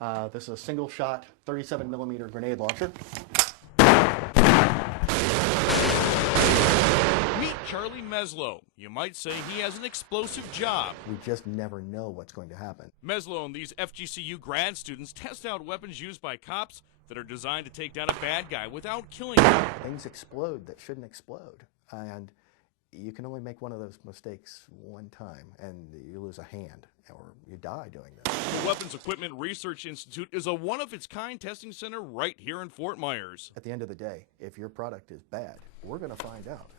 This is a single shot 37mm grenade launcher. Meet Charlie Meslow. You might say he has an explosive job. We just never know what's going to happen. Meslow and these FGCU grad students test out weapons used by cops that are designed to take down a bad guy without killing him. Things explode that shouldn't explode, and you can only make one of those mistakes one time, and you lose a hand, or you die doing that. The Weapons Equipment Research Institute is a one-of-its-kind testing center right here in Fort Myers. At the end of the day, if your product is bad, we're going to find out.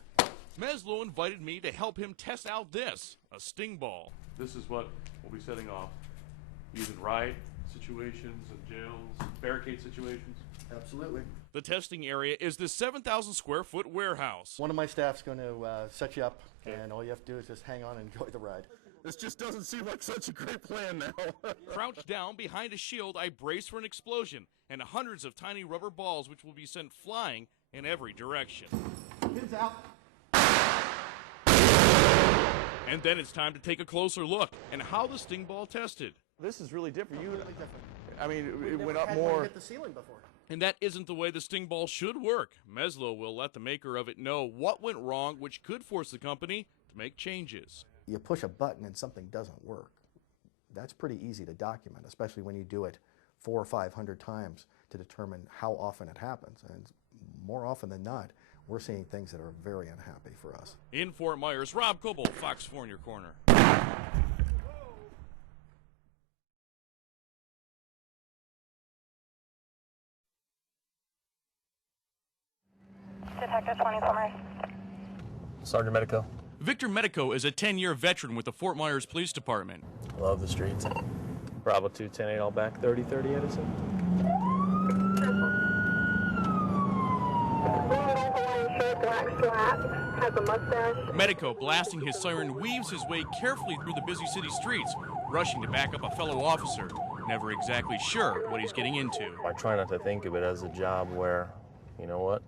Meslow invited me to help him test out this, a sting ball. This is what we'll be setting off using riot situations and jails, barricade situations. Absolutely. The testing area is the 7,000 square foot warehouse. One of my staff's going to set you up, and all you have to do is just hang on and enjoy the ride. This just doesn't seem like such a great plan now. Crouched down behind a shield, I brace for an explosion and hundreds of tiny rubber balls which will be sent flying in every direction. Kids out. And then it's time to take a closer look and how the sting ball tested. This is really different. Really different. I mean, We've it never went up had one more. hit the ceiling before. And that isn't the way the sting ball should work. Meslow will let the maker of it know what went wrong, which could force the company to make changes. You push a button and something doesn't work. That's pretty easy to document, especially when you do it 400 or 500 times to determine how often it happens. And more often than not, we're seeing things that are very unhappy for us. In Fort Myers, Rob Coble, Fox 4 in your corner. Detective 24. Sergeant Medico. Victor Medico is a 10-year veteran with the Fort Myers Police Department. Love the streets. Bravo 2, 10-8, all back, 30-30 Edison. Medico, blasting his siren, weaves his way carefully through the busy city streets, rushing to back up a fellow officer, never exactly sure what he's getting into. I try not to think of it as a job where, you know what,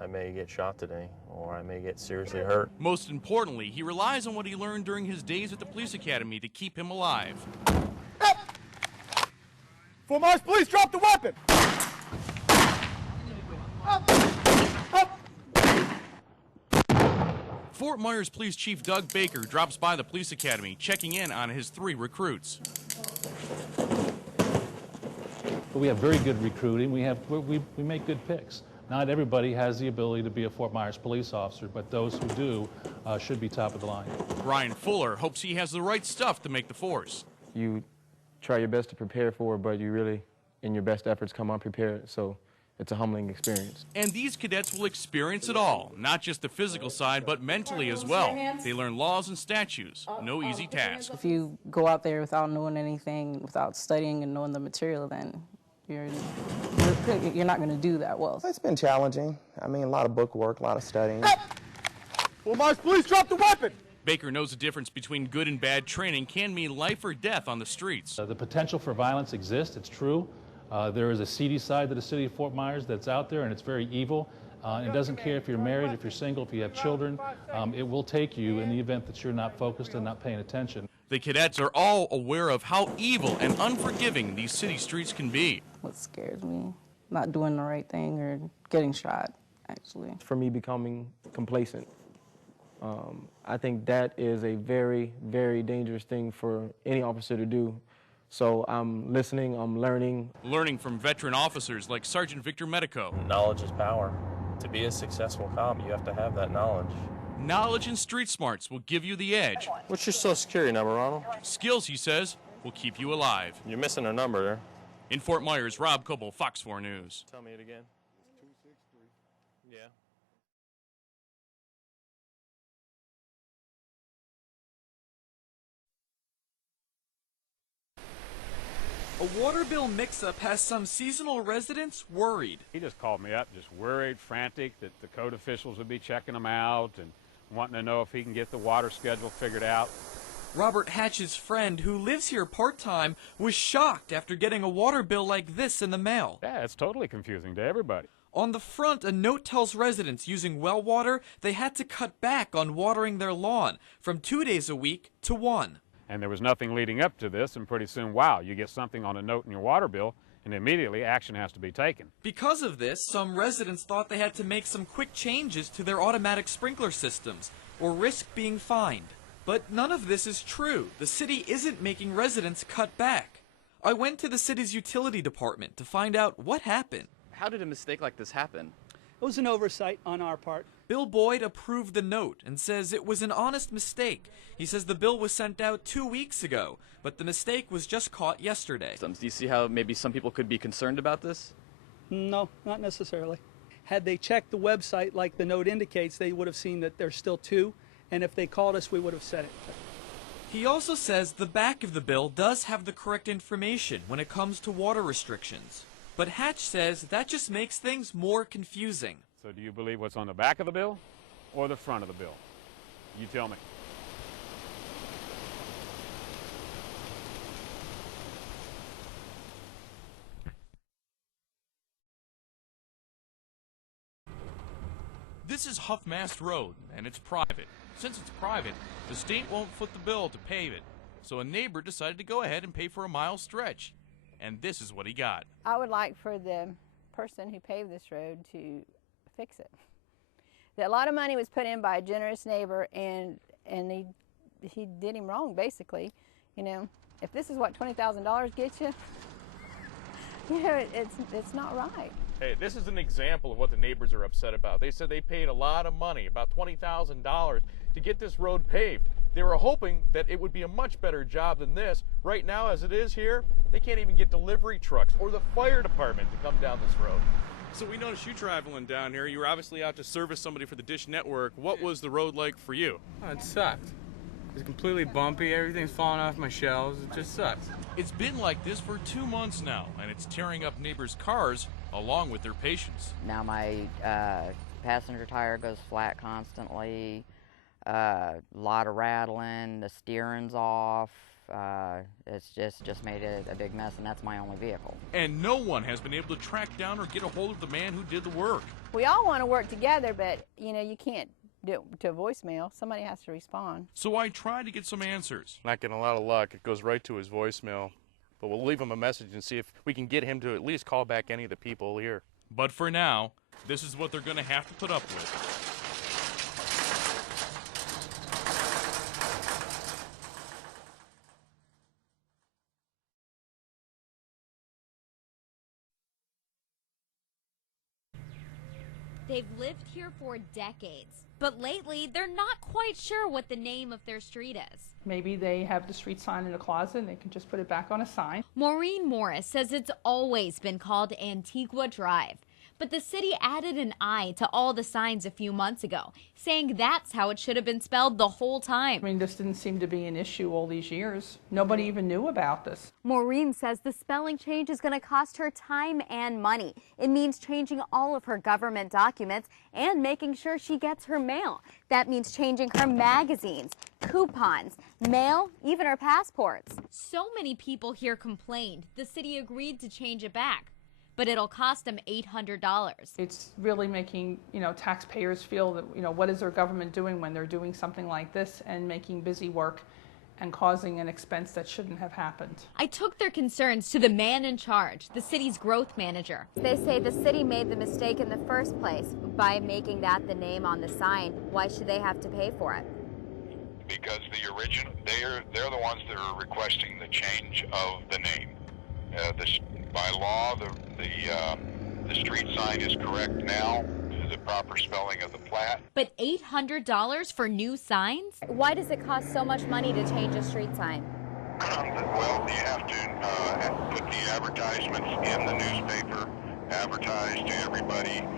I may get shot today, or I may get seriously hurt. Most importantly, he relies on what he learned during his days at the police academy to keep him alive. Fort Myers Police, drop the weapon! Fort Myers Police Chief Doug Baker drops by the police academy, checking in on his 3 recruits. We have very good recruiting. We make good picks. Not everybody has the ability to be a Fort Myers police officer, but those who do should be top of the line. Brian Fuller hopes he has the right stuff to make the force. You try your best to prepare for it, but you really, in your best efforts, come unprepared. So it's a humbling experience. And these cadets will experience it all, not just the physical side, but mentally as well. They learn laws and statutes, no easy task. If you go out there without knowing anything, without studying and knowing the material, then you're not going to do that well. It's been challenging. I mean, a lot of book work, a lot of studying. Fort Myers Police, drop the weapon! Baker knows the difference between good and bad training can mean life or death on the streets. The potential for violence exists, it's true. There is a seedy side to the city of Fort Myers that's out there, and it's very evil. It doesn't care if you're married, if you're single, if you have children. It will take you in the event that you're not focused and not paying attention. The cadets are all aware of how evil and unforgiving these city streets can be. What scares me, not doing the right thing or getting shot, actually. For me, becoming complacent. I think that is a very, very dangerous thing for any officer to do. So I'm listening, I'm learning. Learning from veteran officers like Sergeant Victor Medico. Knowledge is power. To be a successful cop, you have to have that knowledge. Knowledge and street smarts will give you the edge. What's your social security number, Ronald? Skills, he says, will keep you alive. You're missing a number there. In Fort Myers, Rob Coble, Fox 4 News. Tell me it again. 263. Yeah. A water bill mix-up has some seasonal residents worried. He just called me up, just worried, frantic, that the code officials would be checking him out and wanting to know if he can get the water schedule figured out. Robert Hatch's friend, who lives here part-time, was shocked after getting a water bill like this in the mail. Yeah, it's totally confusing to everybody. On the front, a note tells residents using well water they had to cut back on watering their lawn from 2 days a week to 1. And there was nothing leading up to this, and pretty soon, wow, you get something on a note in your water bill, and immediately action has to be taken. Because of this, some residents thought they had to make some quick changes to their automatic sprinkler systems, or risk being fined. But none of this is true. The city isn't making residents cut back. I went to the city's utility department to find out what happened. How did a mistake like this happen? It was an oversight on our part. Bill Boyd approved the note and says it was an honest mistake. He says the bill was sent out 2 weeks ago, but the mistake was just caught yesterday. Do you see how maybe some people could be concerned about this? No, not necessarily. Had they checked the website like the note indicates, they would have seen that there's still 2, and if they called us, we would have said it. He also says the back of the bill does have the correct information when it comes to water restrictions. But Hatch says that just makes things more confusing. So do you believe what's on the back of the bill or the front of the bill? You tell me. This is Huffmast Road, and it's private. Since it's private, the state won't foot the bill to pave it. So a neighbor decided to go ahead and pay for a mile stretch. And this is what he got. I would like for the person who paved this road to fix it. A lot of money was put in by a generous neighbor, and he did him wrong, basically. You know, if this is what $20,000 gets you, you know, it's not right. Hey, this is an example of what the neighbors are upset about. They said they paid a lot of money, about $20,000, to get this road paved. They were hoping that it would be a much better job than this. Right now, as it is here, they can't even get delivery trucks or the fire department to come down this road. So we noticed you traveling down here. You were obviously out to service somebody for the Dish Network. What was the road like for you? Oh, it sucked. It's completely bumpy. Everything's falling off my shelves. It just sucks. It's been like this for 2 months now, and it's tearing up neighbors' cars along with their patients. Now my passenger tire goes flat constantly. Lot of rattling, the steering's off. It's just made it a big mess, and that's my only vehicle. And no one has been able to track down or get a hold of the man who did the work. We all want to work together, but you know, you can't do it to a voicemail. Somebody has to respond. So I tried to get some answers. Not getting a lot of luck. It goes right to his voicemail. But we'll leave him a message and see if we can get him to at least call back any of the people here. But for now, this is what they're going to have to put up with. They've lived here for decades, but lately they're not quite sure what the name of their street is. Maybe they have the street sign in a closet and they can just put it back on a sign. Maureen Morris says it's always been called Antigua Drive, but the city added an I to all the signs a few months ago, saying that's how it should have been spelled the whole time. I mean, this didn't seem to be an issue all these years. Nobody even knew about this. Maureen says the spelling change is going to cost her time and money. It means changing all of her government documents and making sure she gets her mail. That means changing her magazines, coupons, mail, even her passports. So many people here complained. The city agreed to change it back, but it'll cost them $800. It's really making, taxpayers feel that, what is their government doing when they're doing something like this and making busy work and causing an expense that shouldn't have happened. I took their concerns to the man in charge, the city's growth manager. They say the city made the mistake in the first place by making that the name on the sign. Why should they have to pay for it? Because the original, they're the ones that are requesting the change of the name. By law, the street sign is correct now to the proper spelling of the plat. But $800 for new signs? Why does it cost so much money to change a street sign? Well, you have to put the advertisements in the newspaper, advertise to everybody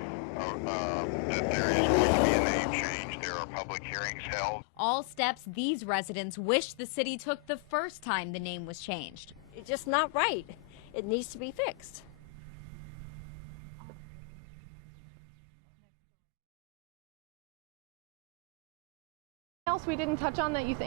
that there is going to be a name change. There are public hearings held. All steps these residents wish the city took the first time the name was changed. It's just not right. It needs to be fixed. Else we didn't touch on that you think